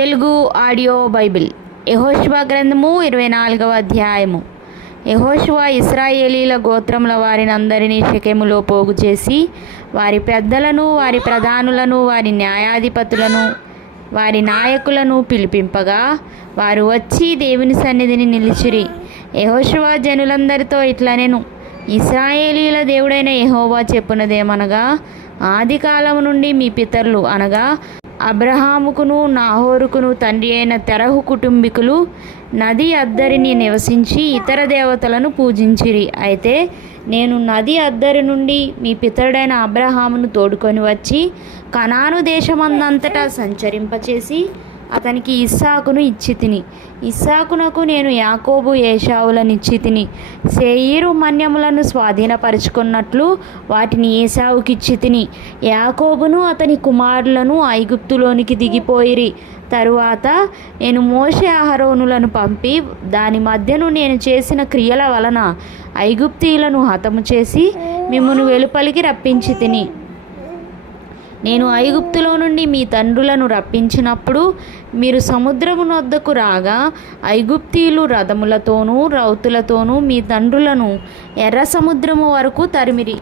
Telugu audio Bible. యహోష్వా గ్రంథము ఇరవై నాలుగవ అధ్యాయము. యహోష్వా ఇస్రాయేలీల గోత్రముల వారిని అందరినీ శకెములో పోగు చేసి వారి పెద్దలను వారి ప్రధానులను వారి న్యాయాధిపతులను వారి నాయకులను పిలిపింపగా వారు వచ్చి దేవుని సన్నిధిని నిలిచిరి. యహోష్వా జనులందరితో ఇట్లా నేను ఇస్రాయేలీల దేవుడైన యహోవా చెప్పునదేమనగా ఆది కాలము నుండి మీ పితరులు అనగా అబ్రహాముకును నాహోరుకును తండ్రి అయిన తెరహు కుటుంబీకులు నది అద్దరిని నివసించి ఇతర దేవతలను పూజించిరి. అయితే నేను నది అద్దరి నుండి మీ పితరుడైన అబ్రహామును తోడుకొని వచ్చి కనాను దేశమందంతటా సంచరింపచేసి అతనికి ఇస్సాకును ఇచ్చి తిని. ఇస్సాకునకు నేను యాకోబు ఏషావులనిచ్చి తిని శేయిరు మన్యములను స్వాధీనపరుచుకున్నట్లు వాటిని ఏసావుకిచ్చి తిని యాకోబును అతని కుమారులను ఐగుప్తులోనికి దిగిపోయిరి. తరువాత నేను మోషే అహరోనులను పంపి దాని మధ్యను నేను చేసిన క్రియల వలన ఐగుప్తీయులను హతము చేసి మిమ్మను వెలుపలికి రప్పించి తిని. నేను ఐగుప్తులో నుండి మీ తండ్రులను రప్పించినప్పుడు మీరు సముద్రము నొద్దకు రాగా ఐగుప్తీయులు రథములతోనూ రౌతులతోనూ మీ తండ్రులను ఎర్ర సముద్రము వరకు తరిమిరి.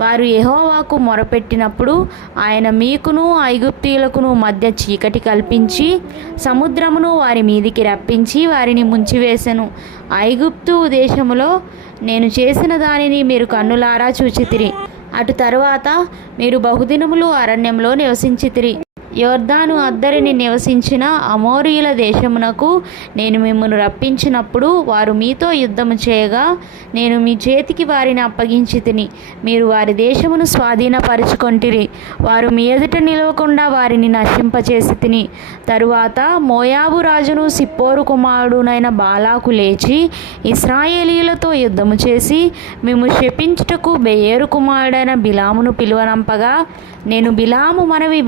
వారు ఎహోవాకు మొరపెట్టినప్పుడు ఆయన మీకును ఐగుప్తీయులకును మధ్య చీకటి కల్పించి సముద్రమును వారి మీదికి రప్పించి వారిని ముంచివేశను ఐగుప్తు దేశములో నేను చేసిన దానిని మీరు కన్నులారా చూచితిరి. అటు తరువాత మీరు బహుదినములు అరణ్యంలో నివసించితిరి. యోర్దాను అద్దరిని నివసించిన అమోరియుల దేశమునకు నేను మిమ్మల్ని రప్పించినప్పుడు వారు మీతో యుద్ధము చేయగా నేను మీ చేతికి వారిని అప్పగించి తిని మీరు వారి దేశమును స్వాధీనపరుచుకొంటిరి. వారు మీ ఎదుట నిలవకుండా వారిని నశింపచేసి తిని తరువాత మోయాబు రాజును సిప్పోరు కుమారుడునైన బాలాకు లేచి ఇస్రాయేలీలతో యుద్ధము చేసి మేము శపించుటకు బెయేరు కుమారుడైన బిలామును పిలువనంపగా నేను బిలాము మనవి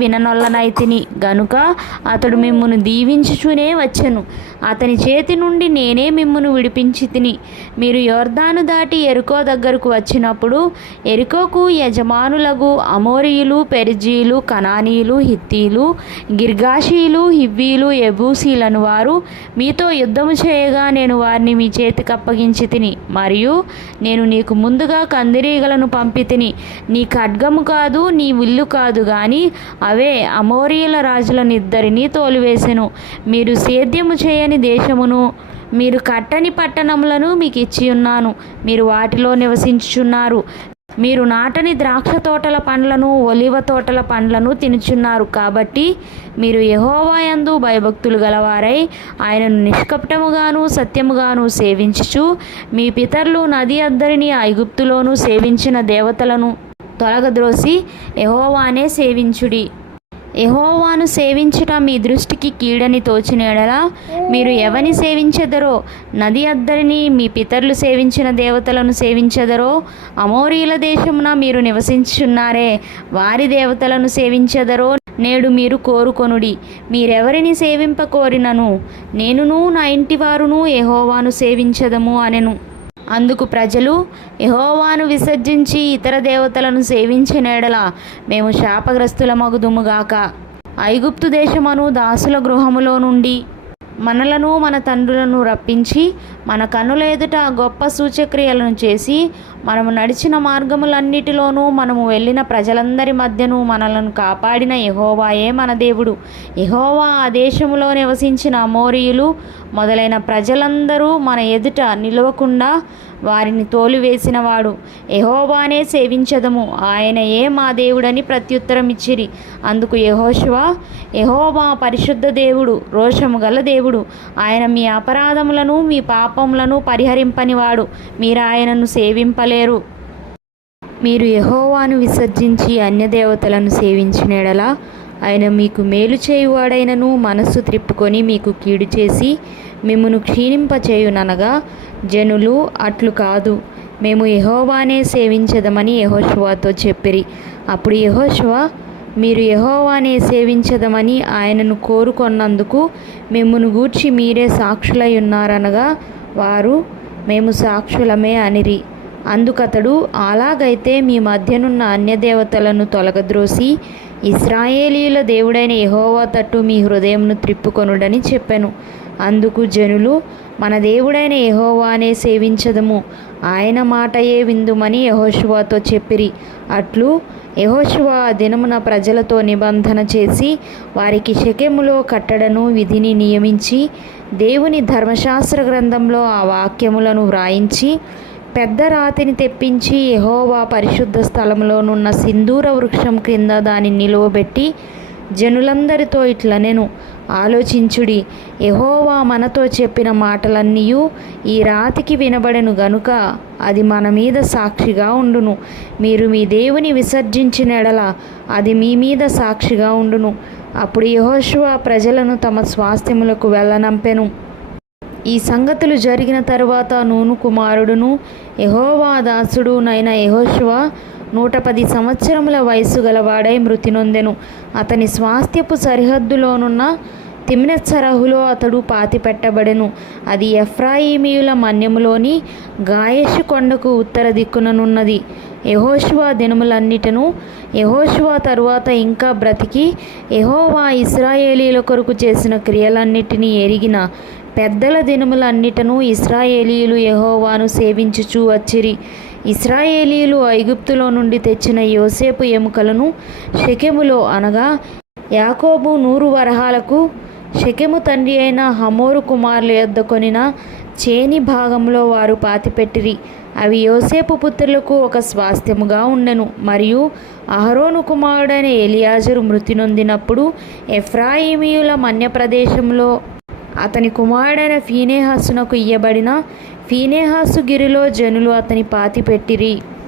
విననొల్లనైతిని గనుక అతడు మిమ్మును దీవించుచునే వచ్చెను. అతని చేతి నుండి నేనే మిమ్మును విడిపించి తిని మీరు యోర్దాను దాటి ఎరుకో దగ్గరకు వచ్చినప్పుడు ఎరుకోకు యజమానులగు అమోరియులు పెరిజీలు కనానీయులు హిత్తీలు గిర్గాషీలు హివ్వీలు ఎబూసీలను వారు మీతో యుద్ధము చేయగా నేను వారిని మీ చేతికి అప్పగించి తిని మరియు నేను నీకు ముందుగా కందిరీగలను పంపి తిని నీ ఖడ్గము కాదు నీ విల్లు కాదు కానీ అవే అమోరియల రాజులనిద్దరినీ తోలివేసెను. మీరు సేద్యము చేయని దేశమును మీరు కట్టని పట్టణములను మీకు ఇచ్చి ఉన్నాను మీరు వాటిలో నివసించుచున్నారు. మీరు నాటని ద్రాక్ష తోటల పండ్లను ఒలివ తోటల పండ్లను తినుచున్నారు. కాబట్టి మీరు యహోవాయందు భయభక్తులు గలవారై ఆయనను నిష్కపటముగాను సత్యముగాను సేవించుచు మీ పితరులు నది అద్దరిని ఐగుప్తులోనూ సేవించిన దేవతలను తొలగద్రోసి యహోవానే సేవించుడి. యహోవాను సేవించుట మీ దృష్టికి కీడని తోచిన మీరు ఎవని సేవించెదరో? నది అద్దరిని మీ పితరులు సేవించిన దేవతలను సేవించెదరో? అమోరీల దేశమున మీరు నివసించున్నారే వారి దేవతలను సేవించెదరో? నేడు మీరు కోరుకొనుడి మీరెవరిని సేవింప కోరినను? నేనును నా ఇంటి వారును యహోవాను సేవించదము అనెను. అందుకు ప్రజలు యహోవాను విసర్జించి ఇతర దేవతలను సేవించినేడల మేము శాపగ్రస్తులమగుదుముగాక ఐగుప్తు దేశమను దాసుల గృహములో నుండి మనలను మన తండ్రులను రప్పించి మన కన్నుల ఎదుట గొప్ప సూచక్రియలను చేసి మనము నడిచిన మార్గములన్నిటిలోనూ మనము వెళ్ళిన ప్రజలందరి మధ్యను మనలను కాపాడిన యహోవాయే మన దేవుడు. యహోవా ఆ దేశములో నివసించిన అమోరియులు మొదలైన ప్రజలందరూ మన ఎదుట నిలవకుండా వారిని తోలివేసినవాడు. యహోవానే సేవించదము. ఆయనయే మా దేవుడని ప్రత్యుత్తరం ఇచ్చిరి అందుకు యహోశివ యహోవా పరిశుద్ధ దేవుడు రోషము గల దేవుడు. ఆయన మీ అపరాధములను మీ పాపములను పరిహరింపనివాడు. మీరు ఆయనను సేవింపలేరు. మీరు యహోవాను విసర్జించి అన్యదేవతలను దేవతలను ఎడల ఆయన మీకు మేలు చేయువాడైనను మనస్సు త్రిప్పుకొని మీకు కీడు చేసి మిమ్మును క్షీణింపచేయుననగా జనులు అట్లు కాదు. మేము యహోవానే సేవించదమని యహోశువాతో చెప్పిరి. అప్పుడు యహోశువ మీరు యహోవానే సేవించదమని ఆయనను కోరుకొన్నందుకు మిమ్మును గూర్చి మీరే సాక్షులై ఉన్నారనగా వారు మేము సాక్షులమే అనిరి. అందుకతడు అలాగైతే మీ మధ్యనున్న అన్యదేవతలను తొలగద్రోసి ఇస్రాయేలీల దేవుడైన యహోవా తట్టు మీ హృదయంను త్రిప్పుకొనుడని చెప్పెను. అందుకు జనులు మన దేవుడైన యహోవానే సేవించదము. ఆయన మాటయే విందుమని యహోశువాతో చెప్పిరి. అట్లు యహోశువా ఆ దినమున ప్రజలతో నిబంధన చేసి వారికి శకెములో కట్టడను విధిని నియమించి దేవుని ధర్మశాస్త్ర గ్రంథంలో ఆ వాక్యములను వ్రాయించి పెద్ద రాతిని తెప్పించి యహోవా పరిశుద్ధ స్థలంలోనున్న సింధూర వృక్షం క్రింద దానిని నిలువబెట్టి జనులందరితో ఇట్లనెను. ఆలోచించుడి. ఎహోవా మనతో చెప్పిన మాటలన్నీయు ఈ రాతికి వినబడెను గనుక అది మన మీద సాక్షిగా ఉండును. మీరు మీ దేవుని విసర్జించిన ఎడల అది మీ మీద సాక్షిగా ఉండును. అప్పుడు యహోశువ ప్రజలను తమ స్వాస్థ్యములకు వెళ్ళనంపెను. ఈ సంగతులు జరిగిన తరువాత నూను కుమారుడును యెహోవా దాసుడునైన యహోశువ నూట పది సంవత్సరముల వయస్సు గలవాడై మృతి నొందెను అతని స్వాస్థ్యపు సరిహద్దులోనున్న తిమ్నెత్సరహులో అతడు పాతిపెట్టబడెను. అది ఎఫ్రాయిమీయుల మన్యములోని గాయషు కొండకు ఉత్తర దిక్కుననున్నది. యెహోషువ దినములన్నిటను యెహోషువ తరువాత ఇంకా బ్రతికి యహోవా ఇస్రాయేలీల కొరకు చేసిన క్రియలన్నిటినీ ఎరిగిన పెద్దల దినములన్నిటను ఇస్రాయేలీయులు యహోవాను సేవించుచూ వచ్చిరి. ఇస్రాయేలీయులు ఐగుప్తులో నుండి తెచ్చిన యోసేపు ఎముకలను షెకెములో అనగా యాకోబు నూరు వరహాలకు షెకెము తండ్రి అయిన హమోరు కుమారుల యొద్ద కొనిన చేని భాగంలో వారు పాతిపెట్టిరి. అవి యోసేపు పుత్రులకు ఒక స్వాస్థ్యముగా ఉండెను. మరియు అహరోను కుమారుడైన ఎలియాజరు మృతి నొందినప్పుడు ఎఫ్రాయిమీయుల మన్య ప్రదేశంలో అతని కుమారుడైన ఫీనేహాసునకు ఇయ్యబడిన ఫీనేహాసు గిరిలో జనులు అతని పాతి పెట్టిరి